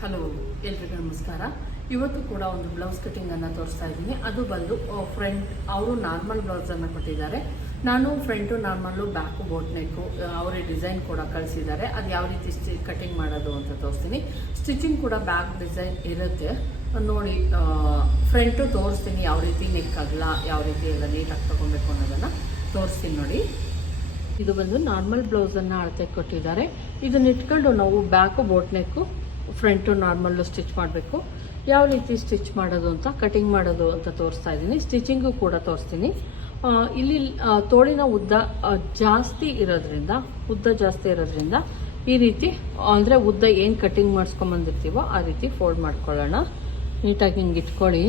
Hello ಎಲ್ರಿಗೂ ನಮಸ್ಕಾರ. ಇವತ್ತು ಕೂಡ ಒಂದು ಬ್ಲೌಸ್ ಕಟಿಂಗನ್ನು ತೋರಿಸ್ತಾ ಇದ್ದೀನಿ. ಅದು ಬಂದು ಫ್ರಂಟ್ ಅವರು ನಾರ್ಮಲ್ ಬ್ಲೌಸ್ ಅನ್ನ ಕೊಟ್ಟಿದ್ದಾರೆ. ನಾನು front normal back boat neck ಅವರೇ ಡಿಸೈನ್ ಕೂಡ ಕಳಿಸಿದ್ದಾರೆ. ಅದು ಯಾವ ರೀತಿ ಸ್ಟಿ ಕಟಿಂಗ್ ಮಾಡೋದು ಅಂತ ತೋರಿಸ್ತೀನಿ. ಸ್ಟಿಚಿಂಗ್ ಕೂಡ ಬ್ಯಾಕ್ ಡಿಸೈನ್ ಇರುತ್ತೆ. ನೋಡಿ ಫ್ರಂಟು ತೋರಿಸ್ತೀನಿ ಯಾವ ರೀತಿ ನೆಕ್ ಅಗಲ, ಯಾವ ರೀತಿ ಎಲ್ಲ ನೀಟಾಗಿ ತಗೊಬೇಕು ಅನ್ನೋದನ್ನು ತೋರಿಸ್ತೀನಿ ನೋಡಿ. ಇದು ಬಂದು ನಾರ್ಮಲ್ ಬ್ಲೌಸನ್ನು ಅಳತೆ ಕೊಟ್ಟಿದ್ದಾರೆ. ಇದನ್ನ ಇಟ್ಕೊಂಡು ನಾವು back boat neck front normal stitch ಮಾಡಬೇಕು. ಯಾವ ರೀತಿ ಸ್ಟಿಚ್ ಮಾಡೋದು ಅಂತ ಕಟಿಂಗ್ ಮಾಡೋದು ಅಂತ ತೋರಿಸ್ತಾ ಇದ್ದೀನಿ. ಸ್ಟಿಚಿಂಗು ಕೂಡ ತೋರಿಸ್ತೀನಿ. ಇಲ್ಲಿ ತೋಳಿನ ಉದ್ದ ಜಾಸ್ತಿ ಇರೋದ್ರಿಂದ, ಉದ್ದ ಜಾಸ್ತಿ ಇರೋದ್ರಿಂದ ಈ ರೀತಿ, ಅಂದರೆ ಉದ್ದ ಏನು ಕಟಿಂಗ್ ಮಾಡಿಸ್ಕೊಂಬಂದಿರ್ತೀವೋ ಆ ರೀತಿ ಫೋಲ್ಡ್ ಮಾಡ್ಕೊಳ್ಳೋಣ. ನೀಟಾಗಿ ಹಿಂಗೆ ಇಟ್ಕೊಳ್ಳಿ.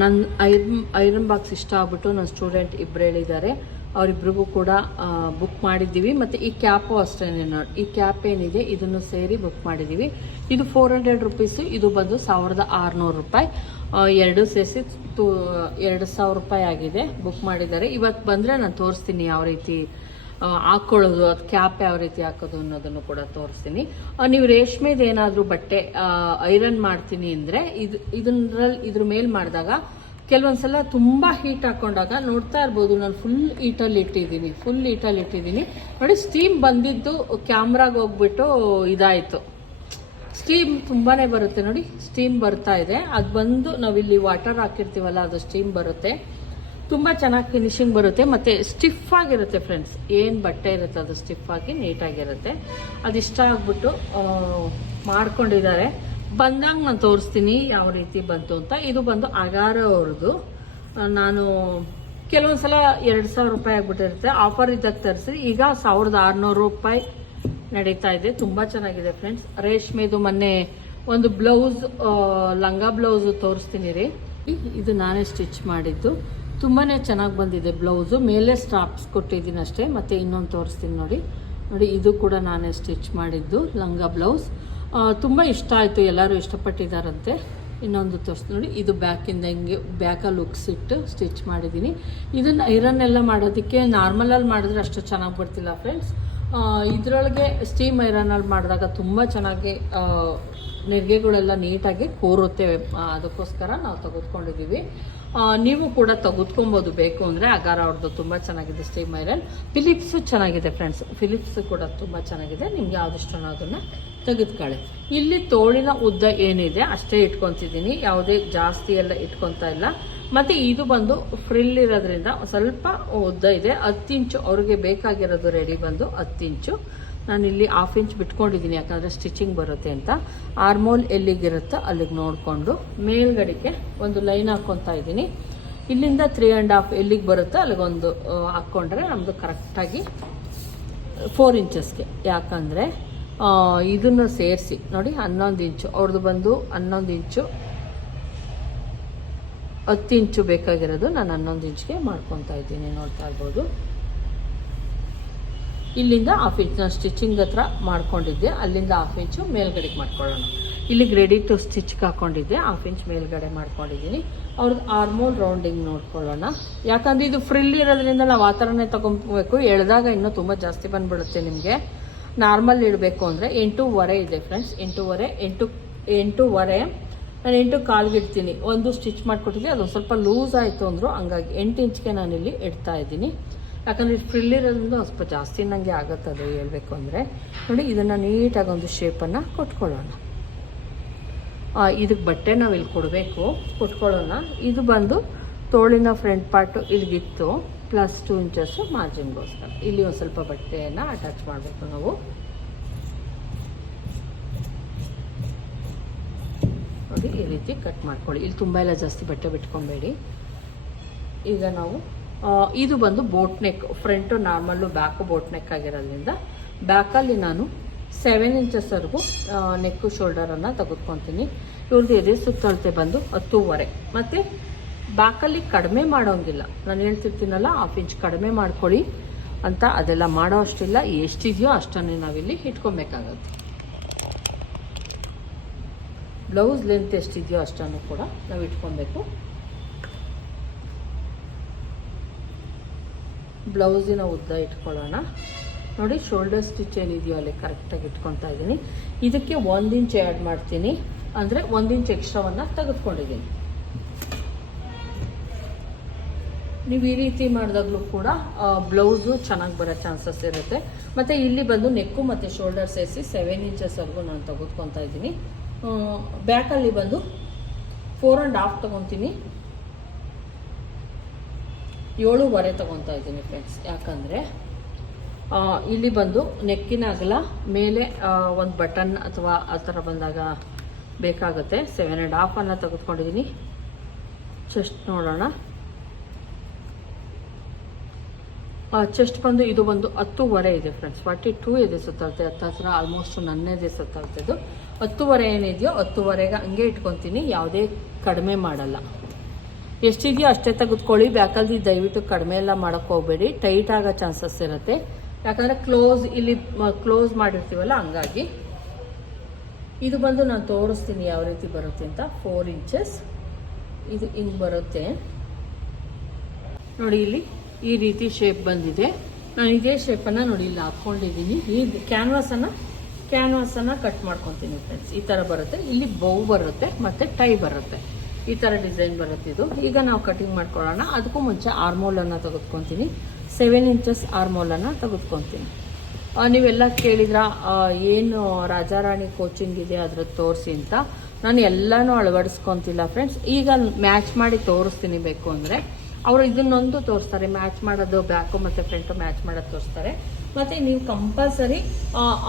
ನನ್ನ ಐರನ್ ಐರನ್ ಬಾಕ್ಸ್ ಇಷ್ಟ ಆಗ್ಬಿಟ್ಟು ನನ್ನ ಸ್ಟೂಡೆಂಟ್ ಇಬ್ಬರು ಹೇಳಿದ್ದಾರೆ. ಅವರಿಬ್ರಿಗೂ ಕೂಡ ಬುಕ್ ಮಾಡಿದ್ದೀವಿ. ಮತ್ತು ಈ ಕ್ಯಾಪು ಅಷ್ಟೇ ನೋಡಿ ಈ ಕ್ಯಾಪ್ ಏನಿದೆ ಇದನ್ನು ಸೇರಿ ಬುಕ್ ಮಾಡಿದ್ದೀವಿ. ಇದು ಫೋರ್ ಹಂಡ್ರೆಡ್ ರುಪೀಸು ಇದು ಬಂದು ಸಾವಿರದ ಆರುನೂರು ರೂಪಾಯಿ. ಎರಡು ಸೇರಿಸಿ ಟೂ ಎರಡು ಸಾವಿರ ರೂಪಾಯಿ ಆಗಿದೆ ಬುಕ್ ಮಾಡಿದ್ದಾರೆ. ಇವತ್ತು ಬಂದರೆ ನಾನು ತೋರಿಸ್ತೀನಿ ಯಾವ ರೀತಿ ಹಾಕ್ಕೊಳ್ಳೋದು ಅದು ಕ್ಯಾಪ್ ಯಾವ ರೀತಿ ಹಾಕೋದು ಅನ್ನೋದನ್ನು ಕೂಡ ತೋರಿಸ್ತೀನಿ. ನೀವು ರೇಷ್ಮೆದು ಏನಾದರೂ ಬಟ್ಟೆ ಐರನ್ ಮಾಡ್ತೀನಿ ಅಂದರೆ ಇದು ಇದನ್ನ ಇದ್ರ ಮೇಲೆ ಮಾಡಿದಾಗ ಕೆಲವೊಂದ್ಸಲ ತುಂಬ ಹೀಟ್ ಹಾಕೊಂಡಾಗ ನೋಡ್ತಾ ಇರ್ಬೋದು, ನಾನು ಫುಲ್ ಹೀಟಲ್ಲಿ ಇಟ್ಟಿದ್ದೀನಿ ಫುಲ್ ಹೀಟಲ್ಲಿ ಇಟ್ಟಿದ್ದೀನಿ. ನೋಡಿ ಸ್ಟೀಮ್ ಬಂದಿದ್ದು ಕ್ಯಾಮ್ರಾಗೆ ಹೋಗ್ಬಿಟ್ಟು ಇದಾಯಿತು. ಸ್ಟೀಮ್ ತುಂಬಾ ಬರುತ್ತೆ ನೋಡಿ ಸ್ಟೀಮ್ ಬರ್ತಾ ಇದೆ. ಅದು ಬಂದು ನಾವಿಲ್ಲಿ ವಾಟರ್ ಹಾಕಿರ್ತೀವಲ್ಲ, ಅದು ಸ್ಟೀಮ್ ಬರುತ್ತೆ. ತುಂಬ ಚೆನ್ನಾಗಿ ಫಿನಿಶಿಂಗ್ ಬರುತ್ತೆ, ಮತ್ತು ಸ್ಟಿಫ್ ಆಗಿರುತ್ತೆ ಫ್ರೆಂಡ್ಸ್ ಏನು ಬಟ್ಟೆ ಇರುತ್ತೆ ಅದು ಸ್ಟಿಫ್ ಆಗಿ ನೀಟಾಗಿರುತ್ತೆ ಅದು ಇಷ್ಟ ಆಗ್ಬಿಟ್ಟು ಮಾಡ್ಕೊಂಡಿದ್ದಾರೆ. ಬಂದಾಗ ನಾನು ತೋರಿಸ್ತೀನಿ ಯಾವ ರೀತಿ ಬಂತು ಅಂತ. ಇದು ಬಂದು ಅಗಾರ ಅವ್ರದ್ದು. ನಾನು ಕೆಲವೊಂದು ಸಲ ಎರಡು ಸಾವಿರ ರೂಪಾಯಿ ಆಗಿಬಿಟ್ಟಿರುತ್ತೆ. ಆಫರ್ ಇದ್ದಾಗ ತರಿಸಿ ಈಗ ಸಾವಿರದ ಆರುನೂರು ರೂಪಾಯಿ ನಡೀತಾ ಇದೆ. ತುಂಬ ಚೆನ್ನಾಗಿದೆ ಫ್ರೆಂಡ್ಸ್ ರೇಷ್ಮೆದು ಮೊನ್ನೆ ಒಂದು ಬ್ಲೌಸ್ ಲಂಗ ಬ್ಲೌಸ್ ತೋರಿಸ್ತೀನಿ ರೀ. ಇದು ನಾನೇ ಸ್ಟಿಚ್ ಮಾಡಿದ್ದು. ತುಂಬಾ ಚೆನ್ನಾಗಿ ಬಂದಿದೆ ಬ್ಲೌಸು. ಮೇಲೆ ಸ್ಟಾಪ್ಸ್ ಕೊಟ್ಟಿದ್ದೀನಿ ಅಷ್ಟೇ, ಮತ್ತು ಇನ್ನೊಂದು ತೋರಿಸ್ತೀನಿ ನೋಡಿ. ನೋಡಿ, ಇದು ಕೂಡ ನಾನೇ ಸ್ಟಿಚ್ ಮಾಡಿದ್ದು ಲಂಗ ಬ್ಲೌಸ್. ತುಂಬ ಇಷ್ಟ ಆಯಿತು, ಎಲ್ಲರೂ ಇಷ್ಟಪಟ್ಟಿದ್ದಾರಂತೆ. ಇನ್ನೊಂದು ತೋರಿಸ್ತೀನಿ ನೋಡಿ, ಇದು ಬ್ಯಾಕಿಂದ ಹಿಂಗೆ ಬ್ಯಾಕಲ್ಲಿ ಉಕ್ಸಿಟ್ಟು ಸ್ಟಿಚ್ ಮಾಡಿದ್ದೀನಿ. ಇದನ್ನು ಐರನ್ ಎಲ್ಲ ಮಾಡೋದಕ್ಕೆ ನಾರ್ಮಲಲ್ಲಿ ಮಾಡಿದ್ರೆ ಅಷ್ಟು ಚೆನ್ನಾಗಿ ಬರ್ತಿಲ್ಲ, ಫ್ರೆಂಡ್ಸ್. ಇದರೊಳಗೆ ಸ್ಟೀಮ್ ಐರನಲ್ಲಿ ಮಾಡಿದಾಗ ತುಂಬ ಚೆನ್ನಾಗಿ ನೆರಿಗೆಗಳೆಲ್ಲ ನೀಟಾಗಿ ಕೂರುತ್ತೆ. ಅದಕ್ಕೋಸ್ಕರ ನಾವು ತೆಗೆದುಕೊಂಡಿದ್ದೀವಿ. ನೀವು ಕೂಡ ತೆಗೆದುಕೊಬೋದು. ಬೇಕು ಅಂದರೆ ಅಗಾರ ಅವ್ರದ್ದು ತುಂಬ ಚೆನ್ನಾಗಿದೆ ಸ್ಟೀಮ್ ಐರನ್ ಫಿಲಿಪ್ಸು ಚೆನ್ನಾಗಿದೆ ಫ್ರೆಂಡ್ಸ್ ಫಿಲಿಪ್ಸ್ ಕೂಡ ತುಂಬ ಚೆನ್ನಾಗಿದೆ. ನಿಮ್ಗೆ ಯಾವ್ದಿಷ್ಟ ಅದನ್ನು ತೆಗೆದುಕೊಳ್ಳಿ. ಇಲ್ಲಿ ತೋಳಿನ ಉದ್ದ ಏನಿದೆ ಅಷ್ಟೇ ಇಟ್ಕೊತಿದ್ದೀನಿ. ಯಾವುದೇ ಜಾಸ್ತಿ ಎಲ್ಲ ಇಟ್ಕೊತಾ ಇಲ್ಲ. ಮತ್ತು ಇದು ಬಂದು ಫ್ರಿಲ್ ಇರೋದ್ರಿಂದ ಸ್ವಲ್ಪ ಉದ್ದ ಇದೆ. ಹತ್ತು ಇಂಚು ಅವ್ರಿಗೆ ಬೇಕಾಗಿರೋದು ರೆಡಿ ಬಂದು ಹತ್ತು ಇಂಚು. ನಾನು ಇಲ್ಲಿ ಹಾಫ್ ಇಂಚ್ ಬಿಟ್ಕೊಂಡಿದ್ದೀನಿ, ಯಾಕಂದರೆ ಸ್ಟಿಚಿಂಗ್ ಬರುತ್ತೆ ಅಂತ. ಆರ್ಮೋಲ್ ಎಲ್ಲಿಗಿರುತ್ತೋ ಅಲ್ಲಿಗೆ ನೋಡಿಕೊಂಡು ಮೇಲ್ಗಡೆಗೆ ಒಂದು ಲೈನ್ ಹಾಕ್ಕೊತಾ ಇದ್ದೀನಿ. ಇಲ್ಲಿಂದ ತ್ರೀ ಆ್ಯಂಡ್ ಹಾಫ್ ಎಲ್ಲಿಗೆ ಬರುತ್ತೋ ಅಲ್ಲಿಗೊಂದು ಹಾಕ್ಕೊಂಡ್ರೆ ನಮ್ಮದು ಕರೆಕ್ಟಾಗಿ ಫೋರ್ ಇಂಚಸ್ಗೆ ಯಾಕಂದರೆ ಇದನ್ನು ಸೇರಿಸಿ, ನೋಡಿ ಹನ್ನೊಂದು ಇಂಚು ಅವ್ರದ್ದು ಬಂದು ಹನ್ನೊಂದು ಇಂಚು. ಹತ್ತು ಇಂಚು ಬೇಕಾಗಿರೋದು ನಾನು ಹನ್ನೊಂದು ಇಂಚ್ಗೆ ಮಾಡ್ಕೊತಾ ಇದ್ದೀನಿ, ನೋಡ್ತಾ ಇರ್ಬೋದು. ಇಲ್ಲಿಂದ ಹಾಫ್ ಇಂಚ್ ನಾನು ಸ್ಟಿಚಿಂಗ್ ಹತ್ರ ಮಾಡ್ಕೊಂಡಿದ್ದೆ. ಅಲ್ಲಿಂದ ಹಾಫ್ ಇಂಚು ಮೇಲ್ಗಡೆಗೆ ಮಾಡ್ಕೊಳ್ಳೋಣ. ಇಲ್ಲಿಗೆ ರೆಡಿ ಟು ಸ್ಟಿಚ್ಗೆ ಹಾಕೊಂಡಿದ್ದೆ ಹಾಫ್ ಇಂಚ್ ಮೇಲ್ಗಡೆ ಮಾಡ್ಕೊಂಡಿದ್ದೀನಿ. ಅವ್ರದ್ದು ಆರ್ಮೋಲ್ ರೌಂಡಿಂಗ್ ನೋಡ್ಕೊಳ್ಳೋಣ. ಯಾಕಂದ್ರೆ ಇದು ಫ್ರಿಲ್ ಇರೋದ್ರಿಂದ ನಾವು ಆ ಥರನೇ ತೊಗೊಬೇಕು. ಎಳೆದಾಗ ಇನ್ನೂ ತುಂಬ ಜಾಸ್ತಿ ಬಂದ್ಬಿಡುತ್ತೆ ನಿಮಗೆ. ನಾರ್ಮಲ್ ಇಡಬೇಕು ಅಂದರೆ ಎಂಟೂವರೆ ಇದೆ ಫ್ರೆಂಡ್ಸ್ ಎಂಟೂವರೆ, ಎಂಟು, ಎಂಟೂವರೆ ನಾನು ಎಂಟು ಕಾಲ್ಗೆ ಇಡ್ತೀನಿ ಒಂದು ಸ್ಟಿಚ್ ಮಾಡಿಕೊಟ್ಟಿದ್ವಿ ಅದೊಂದು ಸ್ವಲ್ಪ ಲೂಸ್ ಆಯಿತು ಅಂದರು ಹಂಗಾಗಿ ಎಂಟು ಇಂಚ್ಗೆ ನಾನಿಲ್ಲಿ ಇಡ್ತಾ ಇದ್ದೀನಿ. ಯಾಕಂದರೆ ಇದು ಫ್ರಿಲ್ ಇರೋದ್ರಿಂದ ಒಂದು ಸ್ವಲ್ಪ ಜಾಸ್ತಿ ನನಗೆ ಆಗುತ್ತೆ ಅದು ಹೇಳಬೇಕು ಅಂದರೆ. ನೋಡಿ, ಇದನ್ನು ನೀಟಾಗಿ ಒಂದು ಶೇಪನ್ನು ಕೊಟ್ಕೊಳ್ಳೋಣ. ಇದಕ್ಕೆ ಬಟ್ಟೆ ನಾವು ಇಲ್ಲಿ ಕೊಡಬೇಕು. ಕೊಟ್ಕೊಳ್ಳೋಣ. ಇದು ಬಂದು ತೋಳಿನ ಫ್ರಂಟ್ ಪಾರ್ಟು ಇಲ್ಲಿಗಿತ್ತು ಪ್ಲಸ್ ಟೂ ಇಂಚಸ್ಸು ಮಾರ್ಜಿನ್ಗೋಸ್ಕರ ಇಲ್ಲಿ ಒಂದು ಸ್ವಲ್ಪ ಬಟ್ಟೆಯನ್ನು ಅಟ್ಯಾಚ್ ಮಾಡಬೇಕು ನಾವು. ನೋಡಿ ಈ ರೀತಿ ಕಟ್ ಮಾಡ್ಕೊಳ್ಳಿ. ಇಲ್ಲಿ ತುಂಬ ಎಲ್ಲ ಜಾಸ್ತಿ ಬಟ್ಟೆ ಬಿಟ್ಕೊಬೇಡಿ. ಈಗ ನಾವು ಇದು ಬಂದು boat neck front normal back boat neck ಆಗಿರೋದ್ರಿಂದ ಬ್ಯಾಕಲ್ಲಿ ನಾನು ಸೆವೆನ್ ಇಂಚಸ್ವರೆಗೂ ನೆಕ್ಕು ಶೋಲ್ಡರನ್ನು ತೆಗೆದುಕೊತೀನಿ. ಇವ್ರದ್ದು ಎದೆ ಸುತ್ತಳತೆ ಬಂದು ಹತ್ತೂವರೆ. ಮತ್ತು ಬ್ಯಾಕಲ್ಲಿ ಕಡಿಮೆ ಮಾಡೋಂಗಿಲ್ಲ. ನಾನು ಹೇಳ್ತಿರ್ತೀನಲ್ಲ ಹಾಫ್ ಇಂಚ್ ಕಡಿಮೆ ಮಾಡ್ಕೊಳ್ಳಿ ಅಂತ ಅದೆಲ್ಲ ಮಾಡೋ ಅಷ್ಟಿಲ್ಲ. ಎಷ್ಟಿದೆಯೋ ಅಷ್ಟನ್ನೇ ನಾವಿಲ್ಲಿ ಇಟ್ಕೊಬೇಕಾಗತ್ತೆ. ಬ್ಲೌಸ್ ಲೆಂತ್ ಎಷ್ಟಿದೆಯೋ ಅಷ್ಟನ್ನು ಕೂಡ ನಾವು ಇಟ್ಕೊಬೇಕು. ಬ್ಲೌಸಿನ ಉದ್ದ ಇಟ್ಕೊಳ್ಳೋಣ. ನೋಡಿ ಶೋಲ್ಡರ್ ಸ್ಟಿಚ್ ಏನಿದೆಯೋ ಅಲ್ಲಿ ಕರೆಕ್ಟಾಗಿ ಇಟ್ಕೊತಾ ಇದ್ದೀನಿ. ಇದಕ್ಕೆ ಒಂದು ಇಂಚ್ ಆ್ಯಡ್ ಮಾಡ್ತೀನಿ. ಅಂದರೆ ಒಂದು ಇಂಚ್ ಎಕ್ಸ್ಟ್ರಾವನ್ನು ತೆಗೆದುಕೊಂಡಿದ್ದೀನಿ. ನೀವು ಈ ರೀತಿ ಮಾಡಿದಾಗಲೂ ಕೂಡ ಬ್ಲೌಸು ಚೆನ್ನಾಗಿ ಬರೋ ಚಾನ್ಸಸ್ ಇರುತ್ತೆ. ಮತ್ತು ಇಲ್ಲಿ ಬಂದು ನೆಕ್ಕು ಮತ್ತು ಶೋಲ್ಡರ್ ಸೇರಿಸಿ ಸೆವೆನ್ ಇಂಚಸ್ವರೆಗೂ ನಾನು ತೆಗೆದುಕೊತಾ ಇದ್ದೀನಿ. ಬ್ಯಾಕಲ್ಲಿ ಬಂದು ಫೋರ್ ಆ್ಯಂಡ್ ಹಾಫ್ ತೊಗೊತೀನಿ. ಏಳುವರೆ ತೊಗೊತಾ ಇದ್ದೀನಿ ಫ್ರೆಂಡ್ಸ್ ಯಾಕಂದರೆ ಇಲ್ಲಿ ಬಂದು ನೆಕ್ಕಿನ ಅಗಲ ಮೇಲೆ ಒಂದು ಬಟನ್ ಅಥವಾ ಆ ಥರ ಬಂದಾಗ ಬೇಕಾಗುತ್ತೆ. ಸೆವೆನ್ ಆ್ಯಂಡ್ ಹಾಫನ್ನು ತೆಗೆದುಕೊಂಡಿದ್ದೀನಿ. ಚೆಸ್ಟ್ ನೋಡೋಣ. ಚೆಸ್ಟ್ ಬಂದು ಇದು ಒಂದು ಹತ್ತೂವರೆ ಇದೆ ಫ್ರೆಂಡ್ಸ್ ಫಾರ್ಟಿ ಟೂ ಇದೆ ಸುತ್ತಳತೆ. ಹತ್ತು ಹತ್ರ ಆಲ್ಮೋಸ್ಟ್ ನನ್ನೇದೇ ಸುತ್ತಳತೆದು ಹತ್ತೂವರೆ ಏನಿದೆಯೋ ಹತ್ತುವರೆಗೆ ಹಂಗೆ ಇಟ್ಕೊತೀನಿ, ಯಾವುದೇ ಕಡಿಮೆ ಮಾಡಲ್ಲ. ಎಷ್ಟಿದೆಯೋ ಅಷ್ಟೇ ತೆಗೆದುಕೊಳ್ಳಿ ಬ್ಯಾಕಲ್ಲಿ ದಯವಿಟ್ಟು ಕಡಿಮೆ ಎಲ್ಲ ಮಾಡೋಕ್ಕೆ ಹೋಗಬೇಡಿ ಟೈಟ್ ಆಗೋ ಚಾನ್ಸಸ್ ಇರುತ್ತೆ. ಯಾಕಂದರೆ ಕ್ಲೋಸ್ ಇಲ್ಲಿ ಕ್ಲೋಸ್ ಮಾಡಿರ್ತೀವಲ್ಲ, ಹಂಗಾಗಿ. ಇದು ಬಂದು ನಾನು ತೋರಿಸ್ತೀನಿ ಯಾವ ರೀತಿ ಬರುತ್ತೆ ಅಂತ ಫೋರ್ ಇಂಚಸ್ ಇದು ಹಿಂಗೆ ಬರುತ್ತೆ. ನೋಡಿ ಇಲ್ಲಿ ಈ ರೀತಿ ಶೇಪ್ ಬಂದಿದೆ. ನಾನು ಇದೇ ಶೇಪನ್ನು ನೋಡಿ, ಇಲ್ಲಿ ಹಾಕ್ಕೊಂಡಿದ್ದೀನಿ ಈ ಕ್ಯಾನ್ವಾಸನ್ನು ಕ್ಯಾನ್ವಾಸನ್ನು ಕಟ್ ಮಾಡ್ಕೊತೀನಿ ಫ್ರೆಂಡ್ಸ್ ಈ ಥರ ಬರುತ್ತೆ. ಇಲ್ಲಿ ಬೌ ಬರುತ್ತೆ, ಮತ್ತು ಟೈ ಬರುತ್ತೆ. ಈ ಥರ ಡಿಸೈನ್ ಬರುತ್ತೆ ಇದು. ಈಗ ನಾವು ಕಟಿಂಗ್ ಮಾಡ್ಕೊಳ್ಳೋಣ. ಅದಕ್ಕೂ ಮುಂಚೆ ಆರ್ಮೋಲನ್ನು ತೆಗೆದುಕೊತೀನಿ. Seven inches ಆರ್ಮೋಲನ್ನು ತೆಗೆದುಕೊತೀನಿ. ನೀವೆಲ್ಲ ಕೇಳಿದ್ರ ಏನು ರಾಜಾರಾಣಿ ಕೋಚಿಂಗ್ ಇದೆ ಅದ್ರದ್ದು ತೋರಿಸಿ ಅಂತ. ನಾನು ಎಲ್ಲನೂ ಅಳವಡಿಸ್ಕೊತಿಲ್ಲ ಫ್ರೆಂಡ್ಸ್ ಈಗ ಮ್ಯಾಚ್ ಮಾಡಿ ತೋರಿಸ್ತೀನಿ ಬೇಕು ಅಂದರೆ ಅವರು ಇದನ್ನೊಂದು ತೋರಿಸ್ತಾರೆ ಮ್ಯಾಚ್ ಮಾಡೋದು ಬ್ಯಾಕು ಮತ್ತು ಫ್ರಂಟು ಮ್ಯಾಚ್ ಮಾಡೋದು ತೋರಿಸ್ತಾರೆ. ಮತ್ತು ನೀವು ಕಂಪಲ್ಸರಿ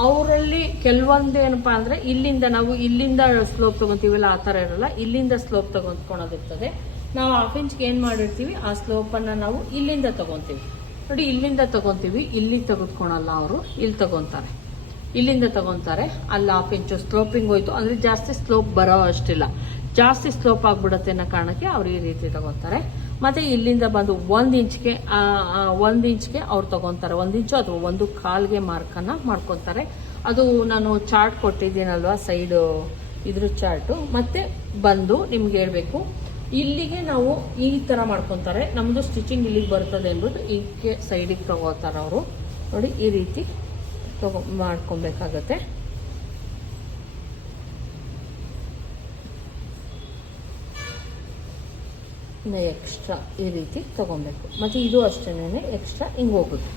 ಅವರಲ್ಲಿ ಕೆಲವೊಂದು ಏನಪ್ಪ ಅಂದರೆ ಇಲ್ಲಿಂದ ನಾವು ಇಲ್ಲಿಂದ ಸ್ಲೋಪ್ ತೊಗೊತೀವಲ್ಲ ಆ ಥರ ಇರಲ್ಲ, ಇಲ್ಲಿಂದ ಸ್ಲೋಪ್ ತೊಗೊಂಡ್ಕೊಳೋದಿರ್ತದೆ. ನಾವು ಹಾಫ್ ಇಂಚ್ಗೆ ಏನು ಮಾಡಿರ್ತೀವಿ, ಆ ಸ್ಲೋಪನ್ನು ನಾವು ಇಲ್ಲಿಂದ ತೊಗೊತೀವಿ. ನೋಡಿ, ಇಲ್ಲಿಂದ ತಗೊಂತೀವಿ, ಇಲ್ಲಿ ತೆಗೆದುಕೊಳಲ್ಲ ಅವರು, ಇಲ್ಲಿ ತಗೊಂತಾರೆ. ಇಲ್ಲಿಂದ ತಗೊಂತಾರೆ, ಅಲ್ಲಿ ಹಾಫ್ ಇಂಚು ಸ್ಲೋಪಿಂಗ್ ಹೋಯ್ತು. ಅಂದರೆ ಜಾಸ್ತಿ ಸ್ಲೋಪ್ ಬರೋ ಅಷ್ಟಿಲ್ಲ. ಜಾಸ್ತಿ ಸ್ಲೋಪ್ ಆಗಿಬಿಡುತ್ತೆ ಅನ್ನೋ ಕಾರಣಕ್ಕೆ ಅವ್ರು ಈ ರೀತಿ ತಗೊಂತಾರೆ. ಮತ್ತೆ ಇಲ್ಲಿಂದ ಬಂದು ಒಂದು ಇಂಚ್ಗೆ ಒಂದು ಇಂಚ್ಗೆ ಅವ್ರು ತಗೊಂತಾರೆ. ಒಂದು ಇಂಚು ಅಥವಾ ಒಂದು ಕಾಲ್ಗೆ ಮಾರ್ಕನ್ನು ಮಾಡ್ಕೊತಾರೆ. ಅದು ನಾನು ಚಾರ್ಟ್ ಕೊಟ್ಟಿದ್ದೀನಲ್ವಾ, ಸೈಡು ಇದ್ರ ಚಾರ್ಟು. ಮತ್ತೆ ಬಂದು ನಿಮ್ಗೆ ಹೇಳ್ಬೇಕು, ಇಲ್ಲಿಗೆ ನಾವು ಈ ಥರ ಮಾಡ್ಕೊತಾರೆ. ನಮ್ಮದು ಸ್ಟಿಚಿಂಗ್ ಇಲ್ಲಿಗೆ ಬರ್ತದೆ ಅಂದ್ಬಿಟ್ಟು ಈಗ ಸೈಡಿಗೆ ತಗೋತಾರೆ ಅವರು ನೋಡಿ, ಈ ರೀತಿ ತಗೋ, ಮಾಡ್ಕೊಬೇಕಾಗತ್ತೆ. ಎಕ್ಸ್ಟ್ರಾ ಈ ರೀತಿ ತಗೊಬೇಕು ಮತ್ತು ಇದು ಅಷ್ಟೇನೆ ಎಕ್ಸ್ಟ್ರಾ ಹಿಂಗೋಗುತ್ತೆ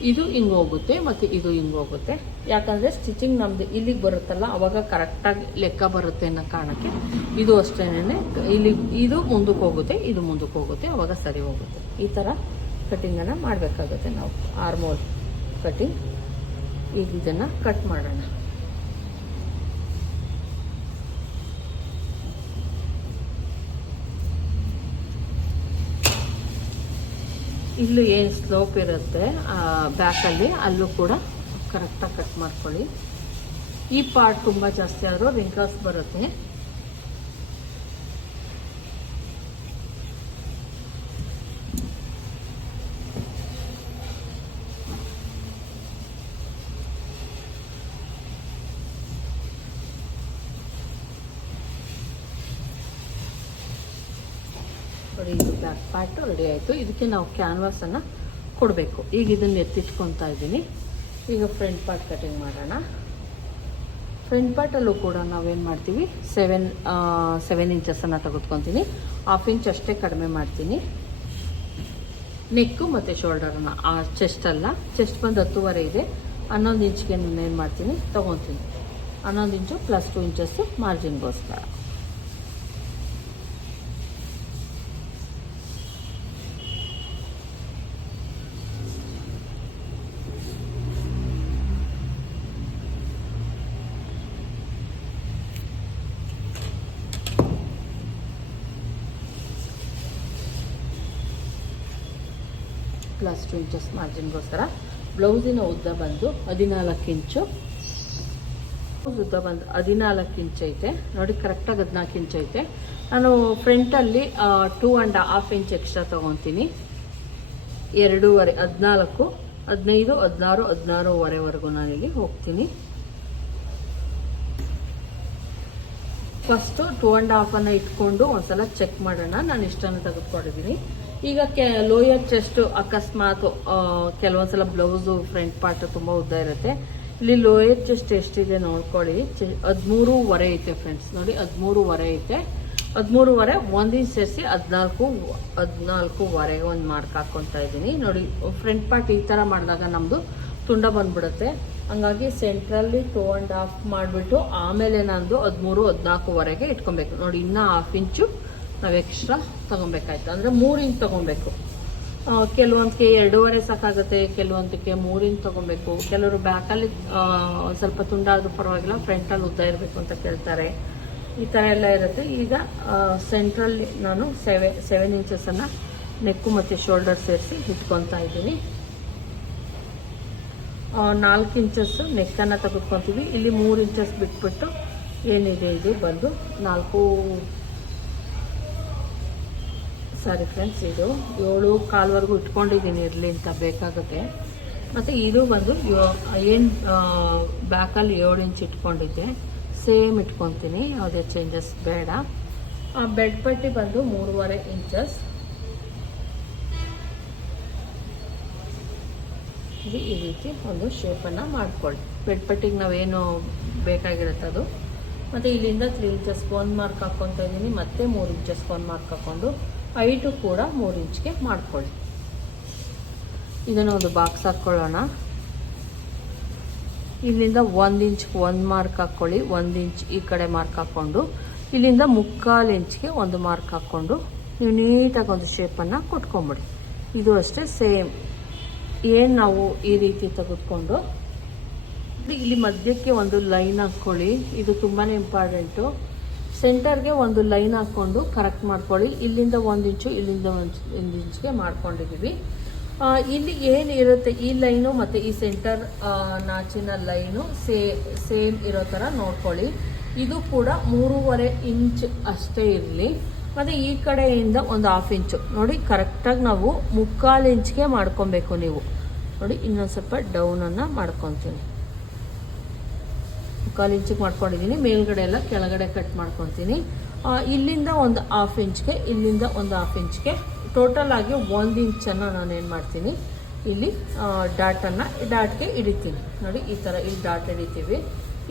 ಇದು ಹಿಂಗೋಗುತ್ತೆ ಮತ್ತು ಇದು ಹಿಂಗೋಗುತ್ತೆ ಯಾಕಂದರೆ ಸ್ಟಿಚಿಂಗ್ ನಮ್ದು ಇಲ್ಲಿಗೆ ಬರುತ್ತಲ್ಲ, ಅವಾಗ ಕರೆಕ್ಟಾಗಿ ಲೆಕ್ಕ ಬರುತ್ತೆ ಅನ್ನೋ ಕಾರಣಕ್ಕೆ ಇದು ಅಷ್ಟೇನೆ ಇಲ್ಲಿ ಇದು ಮುಂದಕ್ಕೆ ಹೋಗುತ್ತೆ, ಇದು ಮುಂದಕ್ಕೆ ಹೋಗುತ್ತೆ, ಅವಾಗ ಸರಿ ಹೋಗುತ್ತೆ. ಈ ಥರ ಕಟಿಂಗನ್ನು ಮಾಡಬೇಕಾಗುತ್ತೆ ನಾವು. ಆರ್ಮೋಲ್ ಕಟಿಂಗ್ ಈಗ ಇದನ್ನು ಕಟ್ ಮಾಡೋಣ. ಇಲ್ಲೂ ಏನು ಸ್ಲೋಪ್ ಇರುತ್ತೆ ಬ್ಯಾಕಲ್ಲಿ ಅಲ್ಲೂ ಕೂಡ ಕರೆಕ್ಟಾಗಿ ಕಟ್ ಮಾಡ್ಕೊಳ್ಳಿ. ಈ ಪಾರ್ಟ್ ತುಂಬ ಜಾಸ್ತಿ ಆದರೂ ರಿಂಕಲ್ಸ್ ಬರುತ್ತೆ ನೋಡಿ ಇದು ರೆಡಿ ಆಯಿತು. ಇದಕ್ಕೆ ನಾವು ಕ್ಯಾನ್ವಾಸನ್ನು ಕೊಡಬೇಕು. ಈಗ ಇದನ್ನು ಎತ್ತಿಟ್ಕೊತಾ ಇದ್ದೀನಿ. ಈಗ ಫ್ರಂಟ್ ಪಾರ್ಟ್ ಕಟಿಂಗ್ ಮಾಡೋಣ. ಫ್ರಂಟ್ ಪಾರ್ಟಲ್ಲೂ ಕೂಡ ನಾವೇನು ಮಾಡ್ತೀವಿ? ಸೆವೆನ್ ಸೆವೆನ್ ಇಂಚಸನ್ನು ತೆಗೆದುಕೊತೀನಿ. ಹಾಫ್ ಇಂಚ್ ಅಷ್ಟೇ ಕಡಿಮೆ ಮಾಡ್ತೀನಿ. ನೆಕ್ಕು ಮತ್ತು ಶೋಲ್ಡರನ್ನು ಆ ಚೆಸ್ಟಲ್ಲ ಚೆಸ್ಟ್ ಬಂದು ಹತ್ತುವರೆ ಇದೆ. ಹನ್ನೊಂದು ಇಂಚ್ಗೆ ನಾನು ಏನು ಮಾಡ್ತೀನಿ? ತೊಗೊತೀನಿ. ಹನ್ನೊಂದು ಇಂಚು ಪ್ಲಸ್ ಟು ಇಂಚಸ್ಸು ಮಾರ್ಜಿನ್ಗೋಸ್ಕರ ಪ್ಲಸ್ ಟು ಇಂಚಸ್ ಮಾರ್ಜಿನ್ಗೋಸ್ಕರ ಬ್ಲೌಸಿನ ಉದ್ದ ಬಂದು ಹದಿನಾಲ್ಕು ಇಂಚು. ಉದ್ದ ಬಂದು ಹದಿನಾಲ್ಕು ಇಂಚ್ ಐತೆ. ನೋಡಿ ಕರೆಕ್ಟಾಗಿ ಹದಿನಾಲ್ಕು ಇಂಚ್ ಐತೆ. ನಾನು ಫ್ರಂಟಲ್ಲಿ two and half inch extra ತೊಗೊತೀನಿ. ಎರಡೂವರೆ, ಹದಿನಾಲ್ಕು, ಹದಿನೈದು, ಹದಿನಾರು, ಹದಿನಾರೂವರೆವರೆಗೂ ನಾನಿಲ್ಲಿ ಹೋಗ್ತೀನಿ. ಫಸ್ಟು ಟೂ ಆ್ಯಂಡ್ ಹಾಫನ್ನು ಇಟ್ಕೊಂಡು ಒಂದ್ಸಲ ಚೆಕ್ ಮಾಡೋಣ. ನಾನು ಇಷ್ಟನ್ನು ತೆಗೆದುಕೊಂಡಿದ್ದೀನಿ. ಈಗ ಲೋಯರ್ ಚೆಸ್ಟ್ ಅಕಸ್ಮಾತ್ ಕೆಲವೊಂದ್ಸಲ ಬ್ಲೌಸು ಫ್ರಂಟ್ ಪಾರ್ಟ್ ತುಂಬ ಉದ್ದ ಇರುತ್ತೆ. ಇಲ್ಲಿ ಲೋಯರ್ ಚೆಸ್ಟ್ ಎಷ್ಟಿದೆ ನೋಡ್ಕೊಳ್ಳಿ. ಹದಿಮೂರುವರೆ ಐತೆ ಫ್ರೆಂಡ್ಸ್. ನೋಡಿ, ಹದಿಮೂರುವರೆ ಐತೆ. ಹದಿಮೂರುವರೆ ಒಂದು ಇಂಚ್ ಸೇರಿಸಿ ಹದಿನಾಲ್ಕು, ಹದಿನಾಲ್ಕುವರೆ ಒಂದು ಮಾರ್ಕ್ ಹಾಕ್ಕೊತಾ ಇದ್ದೀನಿ. ನೋಡಿ, ಫ್ರಂಟ್ ಪಾರ್ಟ್ ಈ ಥರ ಮಾಡಿದಾಗ ನಮ್ಮದು ತುಂಡ ಬಂದ್ಬಿಡುತ್ತೆ. ಹಂಗಾಗಿ ಸೆಂಟ್ರಲ್ಲಿ ಟೂ ಆ್ಯಂಡ್ ಹಾಫ್ ಮಾಡಿಬಿಟ್ಟು ಆಮೇಲೆ ನಂದು ಹದಿಮೂರು, ಹದಿನಾಲ್ಕುವರೆಗೆ ಇಟ್ಕೊಬೇಕು. ನೋಡಿ, ಇನ್ನೂ ಹಾಫ್ ಇಂಚು ನಾವು ಎಕ್ಸ್ಟ್ರಾ ತಗೊಬೇಕಾಯ್ತು. ಅಂದರೆ ಮೂರು ತಗೊಬೇಕು. ಕೆಲವೊಂದಕ್ಕೆ ಎರಡೂವರೆ ಸಾಕಾಗುತ್ತೆ. ಕೆಲವೊಂದಕ್ಕೆ ಮೂರು ಇಂಚ್ ತೊಗೊಬೇಕು. ಕೆಲವರು ಬ್ಯಾಕಲ್ಲಿ ಸ್ವಲ್ಪ ತುಂಡಾದ್ರೂ ಪರವಾಗಿಲ್ಲ ಫ್ರಂಟಲ್ಲಿ ಉದ್ದ ಇರಬೇಕು ಅಂತ ಕೇಳ್ತಾರೆ. ಈ ಥರ ಎಲ್ಲ ಇರುತ್ತೆ. ಈಗ ಸೆಂಟ್ರಲ್ಲಿ ನಾನು ಸೆವೆ ಸೆವೆನ್ ಇಂಚಸನ್ನು ನೆಕ್ಕು ಮತ್ತು ಶೋಲ್ಡರ್ ಸೇರಿಸಿ ಇಟ್ಕೊತಾ ಇದ್ದೀನಿ. ನಾಲ್ಕು ಇಂಚಸ್ ನೆಕ್ಕನ್ನು ತೆಗೆದುಕೊತೀವಿ. ಇಲ್ಲಿ ಮೂರು ಇಂಚಸ್ ಬಿಟ್ಬಿಟ್ಟು ಏನಿದೆ, ಇದು ಬಂದು ನಾಲ್ಕು ಸಾರಿ ಫ್ರೆಂಡ್ಸ್ ಇದು ಏಳು ಕಾಲ್ವರೆಗೂ ಇಟ್ಕೊಂಡಿದ್ದೀನಿ ಇರಲಿ ಅಂತ ಬೇಕಾಗುತ್ತೆ. ಮತ್ತು ಇದು ಬಂದು ಏನು ಬ್ಯಾಕಲ್ಲಿ ಏಳು ಇಂಚ್ ಇಟ್ಕೊಂಡಿದ್ದೆ. ಸೇಮ್ ಇಟ್ಕೊತೀನಿ, ಯಾವುದೇ ಚೇಂಜಸ್ ಬೇಡ. ಬೆಡ್ ಪಟ್ಟಿ ಬಂದು ಮೂರುವರೆ ಇಂಚಸ್ ಈ ರೀತಿ ಒಂದು ಶೇಪನ್ನು ಮಾಡ್ಕೊಳ್ಳಿ. ಬೆಡ್ ಪಟ್ಟಿಗೆ ನಾವೇನು ಬೇಕಾಗಿರುತ್ತೆ ಅದು. ಮತ್ತು ಇಲ್ಲಿಂದ ತ್ರೀ ಇಂಚಸ್ ಫೋನ್ ಮಾರ್ಕ್ ಹಾಕ್ಕೊತಾ ಇದ್ದೀನಿ, ಮತ್ತೆ ಮೂರು ಇಂಚಸ್ ಫೋನ್ ಮಾರ್ಕ್ ಹಾಕ್ಕೊಂಡು. ಹೈಟು ಕೂಡ ಮೂರು ಇಂಚ್ಗೆ ಮಾಡ್ಕೊಳ್ಳಿ. ಇದನ್ನು ಒಂದು ಬಾಕ್ಸ್ ಹಾಕ್ಕೊಳ್ಳೋಣ. ಇಲ್ಲಿಂದ ಒಂದು ಇಂಚ್ ಒಂದು ಮಾರ್ಕ್ ಹಾಕ್ಕೊಳ್ಳಿ. ಒಂದು ಇಂಚ್ ಈ ಕಡೆ ಮಾರ್ಕ್ ಹಾಕ್ಕೊಂಡು, ಇಲ್ಲಿಂದ ಮುಕ್ಕಾಲು ಇಂಚ್ಗೆ ಒಂದು ಮಾರ್ಕ್ ಹಾಕ್ಕೊಂಡು, ನೀವು ನೀಟಾಗಿ ಒಂದು ಶೇಪನ್ನು ಕೊಟ್ಕೊಂಬಿಡಿ. ಇದು ಅಷ್ಟೇ ಸೇಮ್ ಏನು ನಾವು ಈ ರೀತಿ ತೆಗೆದುಕೊಂಡು, ಇಲ್ಲಿ ಮಧ್ಯಕ್ಕೆ ಒಂದು ಲೈನ್ ಹಾಕ್ಕೊಳ್ಳಿ. ಇದು ತುಂಬಾ ಇಂಪಾರ್ಟೆಂಟು ಸೆಂಟರ್ಗೆ ಒಂದು ಲೈನ್ ಹಾಕ್ಕೊಂಡು ಕರೆಕ್ಟ್ ಮಾಡ್ಕೊಳ್ಳಿ. ಇಲ್ಲಿಂದ ಒಂದು ಇಂಚು, ಇಲ್ಲಿಂದ ಒಂದು ಇಂಚಿಗೆ ಮಾಡ್ಕೊಂಡಿದ್ದೀವಿ. ಇಲ್ಲಿ ಏನು ಇರುತ್ತೆ ಈ ಲೈನು ಮತ್ತು ಈ ಸೆಂಟರ್ ನಾಚಿನ ಲೈನು ಸೇ, ಸೇಮ್ ಇರೋ ಥರ ನೋಡ್ಕೊಳ್ಳಿ. ಇದು ಕೂಡ ಮೂರುವರೆ ಇಂಚ್ ಅಷ್ಟೇ ಇರಲಿ. ಮತ್ತು ಈ ಕಡೆಯಿಂದ ಒಂದು ಹಾಫ್ ಇಂಚು. ನೋಡಿ, ಕರೆಕ್ಟಾಗಿ ನಾವು ಮುಕ್ಕಾಲು ಇಂಚ್ಗೆ ಮಾಡ್ಕೊಬೇಕು ನೀವು. ನೋಡಿ, ಇನ್ನೊಂದು ಸ್ವಲ್ಪ ಡೌನನ್ನು ಮಾಡ್ಕೊತೀನಿ. ಮುಕ್ಕಾಲು ಇಂಚಿಗೆ ಮಾಡ್ಕೊಂಡಿದ್ದೀನಿ. ಮೇಲ್ಗಡೆ ಎಲ್ಲ ಕೆಳಗಡೆ ಕಟ್ ಮಾಡ್ಕೊತೀನಿ. ಇಲ್ಲಿಂದ ಒಂದು ಹಾಫ್ ಇಂಚ್ಗೆ, ಇಲ್ಲಿಂದ ಒಂದು ಹಾಫ್ ಇಂಚ್ಗೆ. ಟೋಟಲ್ ಆಗಿ ಒಂದು ಇಂಚನ್ನು ನಾನು ಏನು ಮಾಡ್ತೀನಿ? ಇಲ್ಲಿ ಡಾಟನ್ನು ಡಾಟ್ಗೆ ಹಿಡಿತೀನಿ ನೋಡಿ, ಈ ಥರ ಇಲ್ಲಿ ಡಾಟ್ ಹಿಡಿತೀವಿ.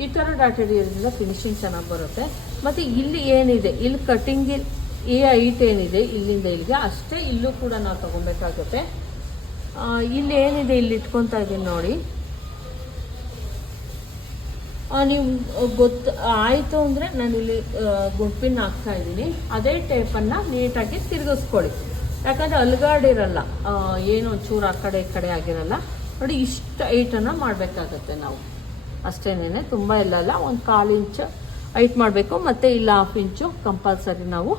ಈ ಥರ ಡಾಟ್ ಹಿಡಿಯೋದ್ರಿಂದ ಫಿನಿಶಿಂಗ್ ಚೆನ್ನಾಗಿ ಬರುತ್ತೆ. ಮತ್ತು ಇಲ್ಲಿ ಏನಿದೆ? ಇಲ್ಲಿ ಕಟಿಂಗ್ ಈ ಹೈಟ್ ಏನಿದೆ? ಇಲ್ಲಿಂದ ಇಲ್ಲಿಗೆ ಅಷ್ಟೇ ಇಲ್ಲೂ ಕೂಡ ನಾವು ತೊಗೊಬೇಕಾಗುತ್ತೆ. ಇಲ್ಲಿ ಏನಿದೆ? ಇಲ್ಲಿ ಇಟ್ಕೊತಾ ಇದ್ದೀನಿ ನೋಡಿ. ನೀವು ಗೊತ್ತು, ಆಯಿತು ಅಂದರೆ ನಾನಿಲ್ಲಿ ಗುಂಪಿನ ಹಾಕ್ತಾ ಇದ್ದೀನಿ. ಅದೇ ಟೇಪನ್ನು ನೀಟಾಗಿ ತಿರುಗಿಸ್ಕೊಳ್ಳಿ. ಯಾಕಂದರೆ ಅಲ್ಗಾಡಿರಲ್ಲ ಏನು ಒಂಚೂರು ಆ ಕಡೆ ಈ ಕಡೆ ಆಗಿರಲ್ಲ. ನೋಡಿ, ಇಷ್ಟು ಐಟನ್ನು ಮಾಡಬೇಕಾಗತ್ತೆ ನಾವು. ಅಷ್ಟೇನೆ ತುಂಬ ಇಲ್ಲಲ್ಲ ಒಂದು ಕಾಲು ಇಂಚು ಹೈಟ್ ಮಾಡಬೇಕು, ಮತ್ತು ಇಲ್ಲ ಹಾಫ್ ಇಂಚು ಕಂಪಲ್ಸರಿ ನಾವು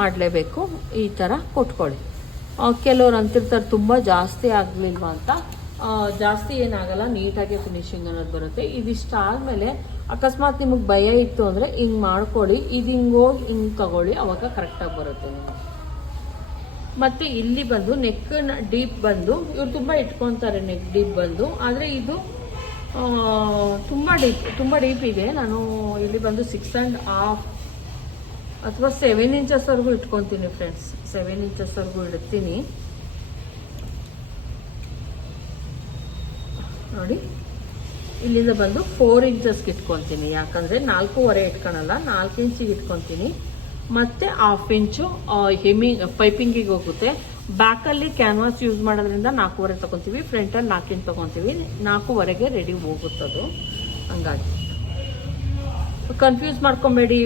ಮಾಡಲೇಬೇಕು. ಈ ಥರ ಕೊಟ್ಕೊಳ್ಳಿ. ಕೆಲವ್ರು ಅಂತಿರ್ತಾರೆ, ತುಂಬ ಜಾಸ್ತಿ ಆಗಲಿಲ್ವ ಅಂತ. ಜಾಸ್ತಿ ಏನಾಗಲ್ಲ, ನೀಟಾಗಿ ಫಿನಿಶಿಂಗ್ ಅನ್ನೋದು ಬರುತ್ತೆ. ಇದಿಷ್ಟು ಆದಮೇಲೆ ಅಕಸ್ಮಾತ್ ನಿಮಗೆ ಭಯ ಇತ್ತು ಅಂದರೆ ಹಿಂಗೆ ಮಾಡ್ಕೊಳ್ಳಿ ಇದು ಹಿಂಗೆ ಹೋಗಿ ಹಿಂಗೆ ತಗೊಳ್ಳಿ, ಅವಾಗ ಕರೆಕ್ಟಾಗಿ ಬರುತ್ತೆ ನಿಮಗೆ. ಮತ್ತು ಇಲ್ಲಿ ಬಂದು ನೆಕ್ ಡೀಪ್ ಬಂದು, ಇವ್ರು ತುಂಬ ಇಟ್ಕೊತಾರೆ ನೆಕ್ ಡೀಪ್ ಬಂದು, ಆದರೆ ಇದು ತುಂಬ ಡೀಪ್ ತುಂಬ ಡೀಪ್ ಇದೆ. ನಾನು ಇಲ್ಲಿ ಬಂದು ಸಿಕ್ಸ್ ಆ್ಯಂಡ್ ಹಾಫ್ ಅಥವಾ ಸೆವೆನ್ ಇಂಚಸ್ವರೆಗೂ ಇಟ್ಕೊತೀನಿ ಫ್ರೆಂಡ್ಸ್ ಸೆವೆನ್ ಇಂಚಸ್ವರೆಗೂ ಇಡ್ತೀನಿ. ನೋಡಿ. ಇಲ್ಲಿಂದ ಬಂದು ಫೋರ್ ಇಂಚಸ್ಗೆ ಇಟ್ಕೊತೀನಿ. ಯಾಕಂದರೆ ನಾಲ್ಕೂವರೆ ಇಟ್ಕೊಳಲ್ಲ, ನಾಲ್ಕು ಇಂಚಿಗೆ ಇಟ್ಕೊತೀನಿ. ಮತ್ತು ಹಾಫ್ ಇಂಚು ಹೆಮಿಂಗ್ ಪೈಪಿಂಗಿಗೆ ಹೋಗುತ್ತೆ. ಬ್ಯಾಕಲ್ಲಿ ಕ್ಯಾನ್ವಾಸ್ ಯೂಸ್ ಮಾಡೋದ್ರಿಂದ ನಾಲ್ಕೂವರೆ ತೊಗೊತೀವಿ ಫ್ರಂಟಲ್ಲಿ ನಾಲ್ಕು ಇಂಚ್ ತೊಗೊತೀವಿ. ನಾಲ್ಕೂವರೆಗೆ ರೆಡಿ ಹೋಗುತ್ತದು ಹಂಗಾಗಿ. ಕನ್ಫ್ಯೂಸ್ ಮಾಡ್ಕೊಬೇಡಿ.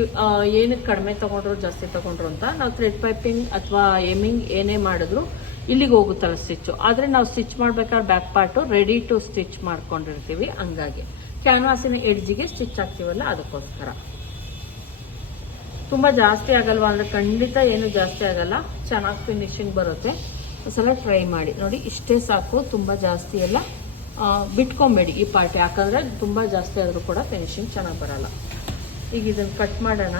ಏನಕ್ಕೆ ಕಡಿಮೆ ತೊಗೊಂಡ್ರು, ಜಾಸ್ತಿ ತೊಗೊಂಡ್ರು ಅಂತ. ನಾವು ಥ್ರೆಡ್ ಪೈಪಿಂಗ್ ಅಥವಾ ಎಮಿಂಗ್ ಏನೇ ಮಾಡಿದ್ರು ಇಲ್ಲಿಗೆ ಹೋಗುತ್ತಲ್ಲ ಸ್ಟಿಚ್ ಆದರೆ ನಾವು ಸ್ಟಿಚ್ ಮಾಡ್ಬೇಕಾದ್ರೆ back part ready to stitch ಮಾಡ್ಕೊಂಡಿರ್ತೀವಿ ಹಂಗಾಗಿ. ಕ್ಯಾನ್ವಾಸಿನ ಎಡ್ಜಿಗೆ ಸ್ಟಿಚ್ ಹಾಕ್ತೀವಲ್ಲ ಅದಕ್ಕೋಸ್ಕರ. ತುಂಬ ಜಾಸ್ತಿ ಆಗಲ್ವಾ ಅಂದರೆ ಖಂಡಿತ ಏನು ಜಾಸ್ತಿ ಆಗಲ್ಲ. ಚೆನ್ನಾಗಿ ಫಿನಿಶಿಂಗ್ ಬರುತ್ತೆ. ಒಂದ್ಸಲ ಟ್ರೈ ಮಾಡಿ. ನೋಡಿ, ಇಷ್ಟೇ ಸಾಕು. ತುಂಬ ಜಾಸ್ತಿ ಎಲ್ಲ ಬಿಟ್ಕೊಂಬೇಡಿ ಈ ಪಾರ್ಟ್ ಯಾಕಂದರೆ ತುಂಬ ಜಾಸ್ತಿ ಆದರೂ ಕೂಡ ಫಿನಿಶಿಂಗ್ ಚೆನ್ನಾಗಿ ಬರಲ್ಲ. ಈಗ ಇದನ್ನು ಕಟ್ ಮಾಡೋಣ.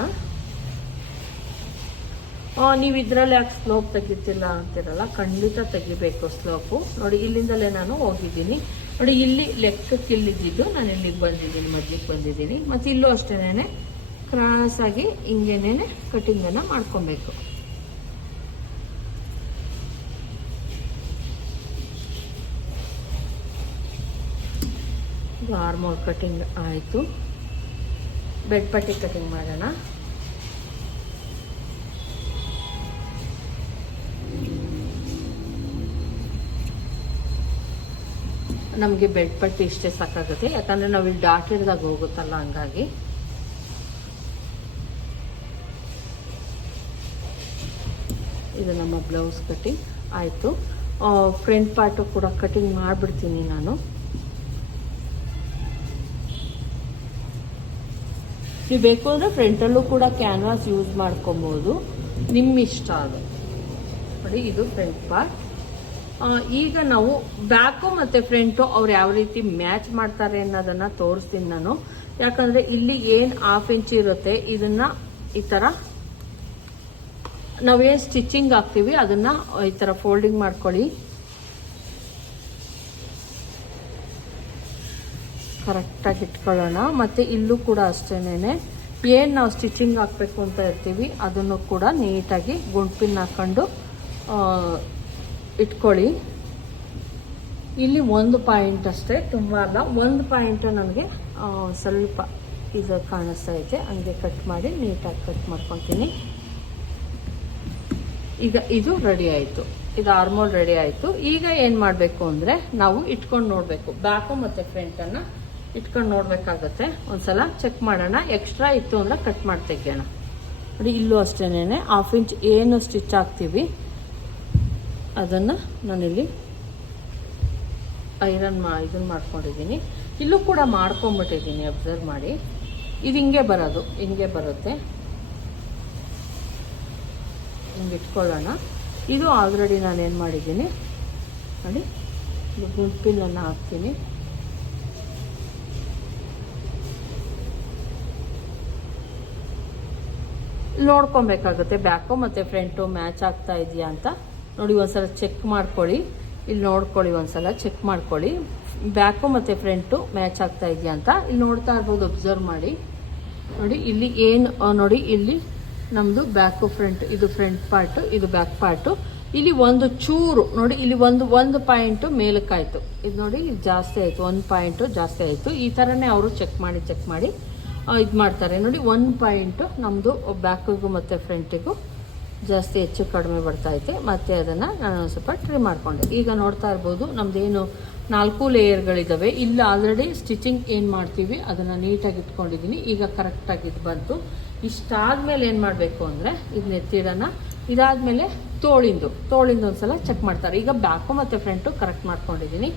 ನೀವು ಇದರಲ್ಲಿ ಯಾಕೆ ಸ್ಲೋಪ್ ತೆಗಿತಿಲ್ಲ ಅಂತಿರಲ್ಲ, ಖಂಡಿತ ತೆಗಿಬೇಕು ಸ್ಲೋಪು ನೋಡಿ, ಇಲ್ಲಿಂದಲೇ ನಾನು ಹೋಗಿದ್ದೀನಿ. ನೋಡಿ, ಇಲ್ಲಿ ಲೆಕ್ಕಕ್ಕೆ ಇಲ್ಲಿದ್ದು, ನಾನು ಇಲ್ಲಿಗೆ ಬಂದಿದ್ದೀನಿ, ಮಧ್ಯಕ್ಕೆ ಬಂದಿದ್ದೀನಿ. ಮತ್ತು ಇಲ್ಲೂ ಅಷ್ಟೇನೆ ಕ್ರಾಸ್ ಆಗಿ ಹಿಂಗೇನೆ ಕಟಿಂಗನ್ನು ಮಾಡ್ಕೊಬೇಕು. ಆರ್ಮೋರ್ ಕಟಿಂಗ್ ಆಯಿತು. ಬೆಡ್ ಪಟ್ಟಿ ಕಟಿಂಗ್ ಮಾಡೋಣ. ನಮಗೆ ಬೆಡ್ ಪಟ್ಟಿ ಇಷ್ಟೇ ಸಾಕಾಗುತ್ತೆ. ಯಾಕಂದರೆ ನಾವು ಇಲ್ಲಿ ಡಾಟ್ ಹಿಡ್ದಾಗ ಹೋಗುತ್ತಲ್ಲ ಹಂಗಾಗಿ. ಇದು ನಮ್ಮ ಬ್ಲೌಸ್ ಕಟಿಂಗ್ ಆಯಿತು. ಫ್ರಂಟ್ ಪಾರ್ಟು ಕೂಡ ಕಟಿಂಗ್ ಮಾಡಿಬಿಡ್ತೀನಿ ನಾನು. ನೀವು ಬೇಕು ಅಂದರೆ ಫ್ರಂಟಲ್ಲೂ ಕೂಡ ಕ್ಯಾನ್ವಾಸ್ ಯೂಸ್ ಮಾಡ್ಕೊಬೋದು. ನಿಮ್ಮ ಇಷ್ಟ ಅದು ನೋಡಿ, ಇದು ಫ್ರಂಟ್ ಪಾರ್ಟ್ ಈಗ ನಾವು ಬ್ಯಾಕು ಮತ್ತು ಫ್ರಂಟು ಅವ್ರು ಯಾವ ರೀತಿ ಮ್ಯಾಚ್ ಮಾಡ್ತಾರೆ ಅನ್ನೋದನ್ನು ತೋರಿಸ್ತೀನಿ ನಾನು. ಯಾಕಂದರೆ ಇಲ್ಲಿ ಏನು ಹಾಫ್ ಇಂಚ್ ಇರುತ್ತೆ, ಇದನ್ನು ಈ ಥರ ನಾವೇನ್ ಸ್ಟಿಚಿಂಗ್ ಹಾಕ್ತೀವಿ, ಅದನ್ನು ಈ ಥರ ಫೋಲ್ಡಿಂಗ್ ಮಾಡ್ಕೊಳ್ಳಿ. ಕರೆಕ್ಟಾಗಿ ಇಟ್ಕೊಳ್ಳೋಣ. ಮತ್ತು ಇಲ್ಲೂ ಕೂಡ ಅಷ್ಟೇನೆ ಏನು ನಾವು ಸ್ಟಿಚಿಂಗ್ ಹಾಕ್ಬೇಕು ಅಂತ ಇರ್ತೀವಿ, ಅದನ್ನು ಕೂಡ ನೀಟಾಗಿ ಗುಂಡ್ಪಿನ್ ಹಾಕ್ಕೊಂಡು ಇಟ್ಕೊಳ್ಳಿ. ಇಲ್ಲಿ ಒಂದು ಪಾಯಿಂಟ್ ಅಷ್ಟೇ, ತುಂಬ ಅಲ್ಲ. ಒಂದು ಪಾಯಿಂಟ್ ನನಗೆ ಸ್ವಲ್ಪ ಇದು ಕಾಣಿಸ್ತಾ ಐತೆ. ಹಂಗೆ ಕಟ್ ಮಾಡಿ ನೀಟಾಗಿ ಕಟ್ ಮಾಡ್ಕೊತೀನಿ. ಈಗ ಇದು ರೆಡಿ ಆಯಿತು. ಇದು ಆರ್ಮೋಲ್ ರೆಡಿ ಆಯಿತು. ಈಗ ಏನು ಮಾಡಬೇಕು ಅಂದರೆ, ನಾವು ಇಟ್ಕೊಂಡು ನೋಡಬೇಕು. ಬ್ಯಾಕು ಮತ್ತು ಫ್ರಂಟನ್ನು ಇಟ್ಕೊಂಡು ನೋಡಬೇಕಾಗತ್ತೆ. ಒಂದ್ಸಲ ಚೆಕ್ ಮಾಡೋಣ. ಎಕ್ಸ್ಟ್ರಾ ಇತ್ತು ಅಂದರೆ ಕಟ್ ಮಾಡಿ ತೆಗಿಯೋಣ ನೋಡಿ, ಇಲ್ಲೂ ಅಷ್ಟೇನೆ ಹಾಫ್ ಇಂಚ್ ಏನು ಸ್ಟಿಚ್ ಹಾಕ್ತೀವಿ. ಅದನ್ನು ನಾನಿಲ್ಲಿ ಐರನ್ ಮಾ ಇದನ್ನು ಮಾಡ್ಕೊಂಡಿದ್ದೀನಿ. ಇಲ್ಲೂ ಕೂಡ ಮಾಡ್ಕೊಂಬಿಟ್ಟಿದ್ದೀನಿ ಅಬ್ಸರ್ವ್ ಮಾಡಿ. ಇದು ಹಿಂಗೆ ಬರೋದು, ಹಿಂಗೆ ಬರುತ್ತೆ. ಹಿಂಗೆ ಇಟ್ಕೊಳ್ಳೋಣ. ಇದು ಆಲ್ರೆಡಿ ನಾನು ಏನು ಮಾಡಿದ್ದೀನಿ? ನೋಡಿ ಗುಂಪಿನನ್ನು ಹಾಕ್ತೀನಿ. ನೋಡ್ಕೊಬೇಕಾಗುತ್ತೆ. ಬ್ಯಾಕು ಮತ್ತು ಫ್ರಂಟು ಮ್ಯಾಚ್ ಆಗ್ತಾ ಇದೆಯಾ ಅಂತ. ನೋಡಿ, ಒಂದ್ಸಲ ಚೆಕ್ ಮಾಡ್ಕೊಳ್ಳಿ. ಇಲ್ಲಿ ನೋಡ್ಕೊಳ್ಳಿ ಒಂದ್ಸಲ ಚೆಕ್ ಮಾಡ್ಕೊಳ್ಳಿ. ಬ್ಯಾಕು ಮತ್ತು ಫ್ರಂಟು ಮ್ಯಾಚ್ ಆಗ್ತಾ ಇದೆಯಾ ಅಂತ ಇಲ್ಲಿ ನೋಡ್ತಾ ಇರ್ಬೋದು ಅಬ್ಸರ್ವ್ ಮಾಡಿ. ನೋಡಿ, ಇಲ್ಲಿ ಏನು ನೋಡಿ, ಇಲ್ಲಿ ನಮ್ಮದು ಬ್ಯಾಕು ಫ್ರಂಟ್ ಇದು ಫ್ರಂಟ್ ಪಾರ್ಟು ಇದು ಬ್ಯಾಕ್ ಪಾರ್ಟು ಇಲ್ಲಿ ಒಂದು ಚೂರು, ನೋಡಿ, ಇಲ್ಲಿ ಒಂದು ಒಂದು ಪಾಯಿಂಟು ಮೇಲಕ್ಕಾಯಿತು. ಇದು ನೋಡಿ ಇದು ಜಾಸ್ತಿ ಆಯಿತು, ಒಂದು ಪಾಯಿಂಟು ಜಾಸ್ತಿ ಆಯಿತು. ಈ ಥರನೇ ಅವರು ಚೆಕ್ ಮಾಡಿ ಚೆಕ್ ಮಾಡಿ ಇದು ಮಾಡ್ತಾರೆ. ನೋಡಿ, ಒಂದು ಪಾಯಿಂಟು ನಮ್ಮದು ಬ್ಯಾಕಿಗೂ ಮತ್ತು ಫ್ರಂಟಿಗೂ ಜಾಸ್ತಿ ಹೆಚ್ಚು ಕಡಿಮೆ ಬರ್ತಾ ಐತೆ. ಮತ್ತು ಅದನ್ನು ನಾನು ಸ್ವಲ್ಪ ಟ್ರಿಮ್ ಮಾಡಿಕೊಂಡೆ. ಈಗ ನೋಡ್ತಾ ಇರ್ಬೋದು ನಮ್ಮದೇನು ನಾಲ್ಕು ಲೇಯರ್ಗಳಿದ್ದಾವೆ ಇಲ್ಲಿ ಆಲ್ರೆಡಿ ಸ್ಟಿಚಿಂಗ್ ಏನು ಮಾಡ್ತೀವಿ, ಅದನ್ನು ನೀಟಾಗಿ ಇಟ್ಕೊಂಡಿದ್ದೀನಿ ಈಗ ಕರೆಕ್ಟಾಗಿ ಇದು ಬಂತು. ಇಷ್ಟಾದಮೇಲೆ ಏನು ಮಾಡಬೇಕು ಅಂದರೆ ಇದನ್ನ ಎತ್ತಿಡೋಣ. ಇದಾದಮೇಲೆ ತೋಳಿಂದು. ತೋಳಿಂದು ಒಂದು ಸಲ ಚೆಕ್ ಮಾಡ್ತಾರೆ. ಈಗ ಬ್ಯಾಕು ಮತ್ತು ಫ್ರಂಟು ಕರೆಕ್ಟ್ ಮಾಡ್ಕೊಂಡಿದ್ದೀನಿ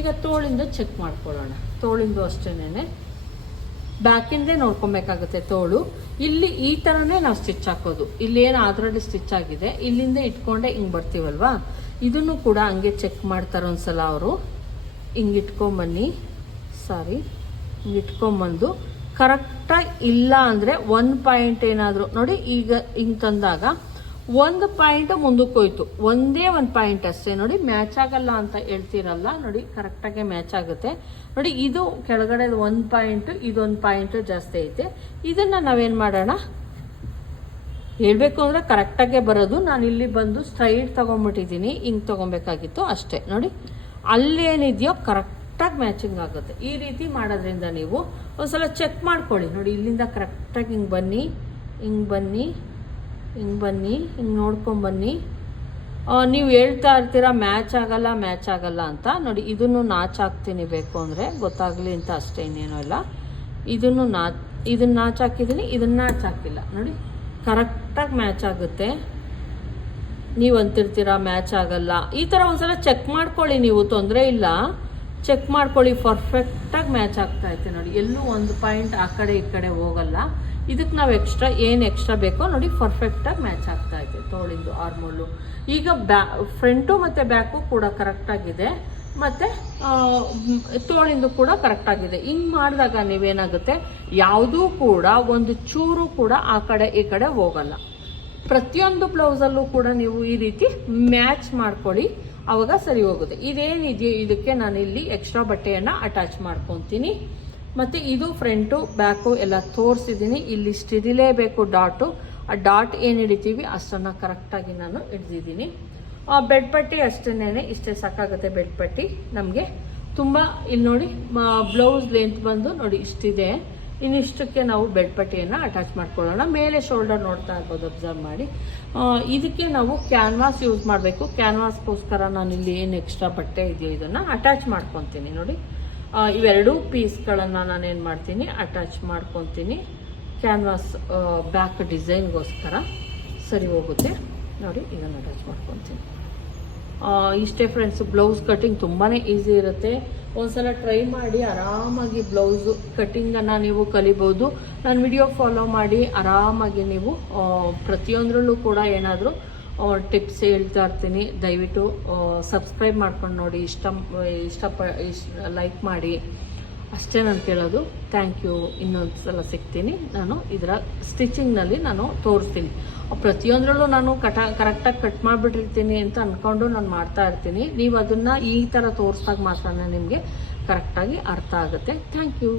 ಈಗ ತೋಳಿಂದ ಚೆಕ್ ಮಾಡ್ಕೊಳ್ಳೋಣ. ತೋಳಿಂದು ಅಷ್ಟೇನೆ ಬ್ಯಾಕಿಂದೇ ನೋಡ್ಕೊಬೇಕಾಗುತ್ತೆ ತೋಳು. ಇಲ್ಲಿ ಈ ಥರನೇ ನಾವು ಸ್ಟಿಚ್ ಹಾಕೋದು. ಇಲ್ಲಿ ಏನು ಸ್ಟಿಚ್ ಆಗಿದೆ, ಇಲ್ಲಿಂದ ಇಟ್ಕೊಂಡೆ ಹಿಂಗೆ ಬರ್ತೀವಲ್ವಾ? ಇದನ್ನು ಕೂಡ ಹಂಗೆ ಚೆಕ್ ಮಾಡ್ತಾರೆ ಒಂದ್ಸಲ ಅವರು. ಹಿಂಗೆ ಇಟ್ಕೊಂಬನ್ನಿ. ಸಾರಿ, ಹಿಂಗೆ ಇಟ್ಕೊಂಬಂದು. ಕರೆಕ್ಟಾಗಿ ಇಲ್ಲ ಅಂದರೆ ಒನ್ ಪಾಯಿಂಟ್ ಏನಾದರೂ, ನೋಡಿ ಈಗ ಹಿಂಗೆ ತಂದಾಗ ಒಂದು ಪಾಯಿಂಟ್ ಮುಂದಕ್ಕೆ ಹೋಯ್ತು. ಒಂದೇ ಒಂದು ಪಾಯಿಂಟ್ ಅಷ್ಟೇ. ನೋಡಿ ಮ್ಯಾಚ್ ಆಗಲ್ಲ ಅಂತ ಹೇಳ್ತೀರಲ್ಲ, ನೋಡಿ ಕರೆಕ್ಟಾಗಿ ಮ್ಯಾಚ್ ಆಗುತ್ತೆ. ನೋಡಿ, ಇದು ಕೆಳಗಡೆ ಒಂದು ಪಾಯಿಂಟು, ಇದೊಂದು ಪಾಯಿಂಟು ಜಾಸ್ತಿ ಐತೆ. ಇದನ್ನು ನಾವೇನು ಮಾಡೋಣ? ಹೇಳಬೇಕು ಅಂದರೆ ಕರೆಕ್ಟಾಗೆ ಬರೋದು. ನಾನು ಇಲ್ಲಿ ಬಂದು ಸ್ಟ್ರೈಟ್ ತೊಗೊಂಬಿಟ್ಟಿದ್ದೀನಿ ಹಿಂಗೆ ತಗೊಬೇಕಾಗಿತ್ತು ಅಷ್ಟೇ. ನೋಡಿ, ಅಲ್ಲೇನಿದೆಯೋ ಕರೆಕ್ಟಾಗಿ ಮ್ಯಾಚಿಂಗ್ ಆಗುತ್ತೆ. ಈ ರೀತಿ ಮಾಡೋದ್ರಿಂದ ನೀವು ಒಂದ್ಸಲ ಚೆಕ್ ಮಾಡ್ಕೊಳ್ಳಿ. ನೋಡಿ, ಇಲ್ಲಿಂದ ಕರೆಕ್ಟಾಗಿ ಹಿಂಗೆ ಬನ್ನಿ ಹಿಂಗೆ ಬನ್ನಿ. ಹಿಂಗೆ ಬನ್ನಿ, ಹಿಂಗೆ ನೋಡ್ಕೊಂಬನ್ನಿ ನೀವು ಹೇಳ್ತಾ ಇರ್ತೀರ, ಮ್ಯಾಚ್ ಆಗಲ್ಲ ಮ್ಯಾಚ್ ಆಗಲ್ಲ ಅಂತ. ನೋಡಿ, ಇದನ್ನು ನಾಚ್ ಹಾಕ್ತೀನಿ ಬೇಕು ಅಂದರೆ, ಗೊತ್ತಾಗಲಿ ಅಂತ ಅಷ್ಟೇ ಇನ್ನೇನೂ ಇಲ್ಲ. ಇದನ್ನು ನಾ ಇದನ್ನು ನಾಚ್ ಹಾಕಿದ್ದೀನಿ ಇದನ್ನು ನಾಚ್ ಹಾಕಿಲ್ಲ. ನೋಡಿ, ಕರೆಕ್ಟಾಗಿ ಮ್ಯಾಚ್ ಆಗುತ್ತೆ. ನೀವು ಅಂತಿರ್ತೀರ, ಮ್ಯಾಚ್ ಆಗಲ್ಲ ಈ ಥರ ಒಂದ್ಸಲ ಚೆಕ್ ಮಾಡ್ಕೊಳ್ಳಿ ನೀವು, ತೊಂದರೆ ಇಲ್ಲ. ಚೆಕ್ ಮಾಡ್ಕೊಳ್ಳಿ, ಪರ್ಫೆಕ್ಟಾಗಿ ಮ್ಯಾಚ್ ಆಗ್ತಾ ಐತೆ ನೋಡಿ, ಎಲ್ಲೂ ಒಂದು ಪಾಯಿಂಟ್ ಆ ಕಡೆ, ಈ ಕಡೆ ಹೋಗಲ್ಲ. ಇದಕ್ಕೆ ನಾವು ಎಕ್ಸ್ಟ್ರಾ ಏನು ಎಕ್ಸ್ಟ್ರಾ ಬೇಕೋ ನೋಡಿ ಪರ್ಫೆಕ್ಟಾಗಿ ಮ್ಯಾಚ್ ಆಗ್ತಾ ಇದೆ, ತೋಳಿಂದು ಆರ್ಮೋಲು ಈಗ ಬ್ಯಾ ಫ್ರಂಟು ಮತ್ತು ಬ್ಯಾಕು ಕೂಡ ಕರೆಕ್ಟಾಗಿದೆ ಮತ್ತು ತೋಳಿಂದು ಕೂಡ ಕರೆಕ್ಟಾಗಿದೆ ಹಿಂಗೆ ಮಾಡಿದಾಗ ನೀವೇನಾಗುತ್ತೆ, ಯಾವುದೂ ಕೂಡ ಒಂದು ಚೂರು ಕೂಡ ಆ ಕಡೆ ಈ ಕಡೆ ಹೋಗಲ್ಲ. ಪ್ರತಿಯೊಂದು ಬ್ಲೌಸಲ್ಲೂ ಕೂಡ ನೀವು ಈ ರೀತಿ ಮ್ಯಾಚ್ ಮಾಡ್ಕೊಳ್ಳಿ, ಅವಾಗ ಸರಿ ಹೋಗುತ್ತೆ. ಇದೇನಿದೆಯೋ ಇದಕ್ಕೆ ನಾನು ಇಲ್ಲಿ ಎಕ್ಸ್ಟ್ರಾ ಬಟ್ಟೆಯನ್ನು ಅಟ್ಯಾಚ್ ಮಾಡ್ಕೊತೀನಿ. ಮತ್ತು ಇದು ಫ್ರಂಟು ಬ್ಯಾಕು ಎಲ್ಲ ತೋರಿಸಿದ್ದೀನಿ. ಇಲ್ಲಿ ಹಿಡಿಲೇಬೇಕು ಡಾಟು ಆ ಡಾಟ್ ಏನು ಹಿಡಿತೀವಿ? ಅಷ್ಟನ್ನು ಕರೆಕ್ಟಾಗಿ ನಾನು ಹಿಡ್ದಿದ್ದೀನಿ. ಬೆಡ್ ಪಟ್ಟಿ ಅಷ್ಟೇನೆ ಇಷ್ಟೇ ಸಾಕಾಗುತ್ತೆ ಬೆಡ್ ಪಟ್ಟಿ. ನಮಗೆ ತುಂಬ ಇಲ್ಲಿ ನೋಡಿ ಬ್ಲೌಸ್ ಲೆಂತ್ ಬಂದು ನೋಡಿ ಇಷ್ಟಿದೆ. ಇನ್ನಿಷ್ಟಕ್ಕೆ ನಾವು ಬೆಡ್ ಪಟ್ಟಿಯನ್ನು ಅಟ್ಯಾಚ್ ಮಾಡ್ಕೊಳ್ಳೋಣ. ಮೇಲೆ ಶೋಲ್ಡರ್ ನೋಡ್ತಾ ಇರ್ಬೋದು ಅಬ್ಸರ್ವ್ ಮಾಡಿ. ಇದಕ್ಕೆ ನಾವು ಕ್ಯಾನ್ವಾಸ್ ಯೂಸ್ ಮಾಡಬೇಕು. ಕ್ಯಾನ್ವಾಸ್ಗೋಸ್ಕರ ನಾನು ಇಲ್ಲಿ ಏನು ಎಕ್ಸ್ಟ್ರಾ ಬಟ್ಟೆ ಇದೆಯೋ ಇದನ್ನು ಅಟ್ಯಾಚ್ ಮಾಡ್ಕೊತೀನಿ ನೋಡಿ. ಆ, ಇವೆರಡೂ ಪೀಸ್ಗಳನ್ನು ನಾನೇನು ಮಾಡ್ತೀನಿ, ಅಟ್ಯಾಚ್ ಮಾಡ್ಕೊತೀನಿ. ಕ್ಯಾನ್ವಾಸ್ ಬ್ಯಾಕ್ ಡಿಸೈನ್ಗೋಸ್ಕರ ಸರಿ ಹೋಗುತ್ತೆ. ನೋಡಿ, ಇದನ್ನು ಅಟ್ಯಾಚ್ ಮಾಡ್ಕೊತೀನಿ. ಇಷ್ಟೇ ಫ್ರೆಂಡ್ಸ್, ಬ್ಲೌಸ್ ಕಟಿಂಗ್ ತುಂಬಾ ಈಸಿ ಇರುತ್ತೆ. ಒಂದ್ಸಲ ಟ್ರೈ ಮಾಡಿ, ಆರಾಮಾಗಿ ಬ್ಲೌಸ್ ಕಟ್ಟಿಂಗನ್ನು ನೀವು ಕಲಿಬೋದು. ನಾನು ವಿಡಿಯೋ ಫಾಲೋ ಮಾಡಿ, ಆರಾಮಾಗಿ ನೀವು ಪ್ರತಿಯೊಂದರಲ್ಲೂ ಕೂಡ ಏನಾದರೂ ಟಿಪ್ಸ್ ಹೇಳ್ತಾ ಇರ್ತೀನಿ. ದಯವಿಟ್ಟು ಸಬ್ಸ್ಕ್ರೈಬ್ ಮಾಡ್ಕೊಂಡು ನೋಡಿ. ಇಷ್ಟ ಇಷ್ಟ ಲೈಕ್ ಮಾಡಿ. ಅಷ್ಟೇ ನಾನು ಕೇಳೋದು ಥ್ಯಾಂಕ್ ಯು ಇನ್ನೊಂದು ಸಲ ಸಿಗ್ತೀನಿ. ನಾನು ಇದರ ಸ್ಟಿಚಿಂಗ್ನಲ್ಲಿ ನಾನು ತೋರಿಸ್ತೀನಿ. ಪ್ರತಿಯೊಂದರಲ್ಲೂ ನಾನು ಕಟ ಕರೆಕ್ಟಾಗಿ ಕಟ್ ಮಾಡಿಬಿಟ್ಟಿರ್ತೀನಿ ಅಂತ ಅಂದ್ಕೊಂಡು ನಾನು ಮಾಡ್ತಾ ಇರ್ತೀನಿ. ನೀವು ಅದನ್ನು ಈ ಥರ ತೋರಿಸ್ದಾಗ ಮಾತ್ರ ನಿಮಗೆ ಕರೆಕ್ಟಾಗಿ ಅರ್ಥ ಆಗುತ್ತೆ. Thank you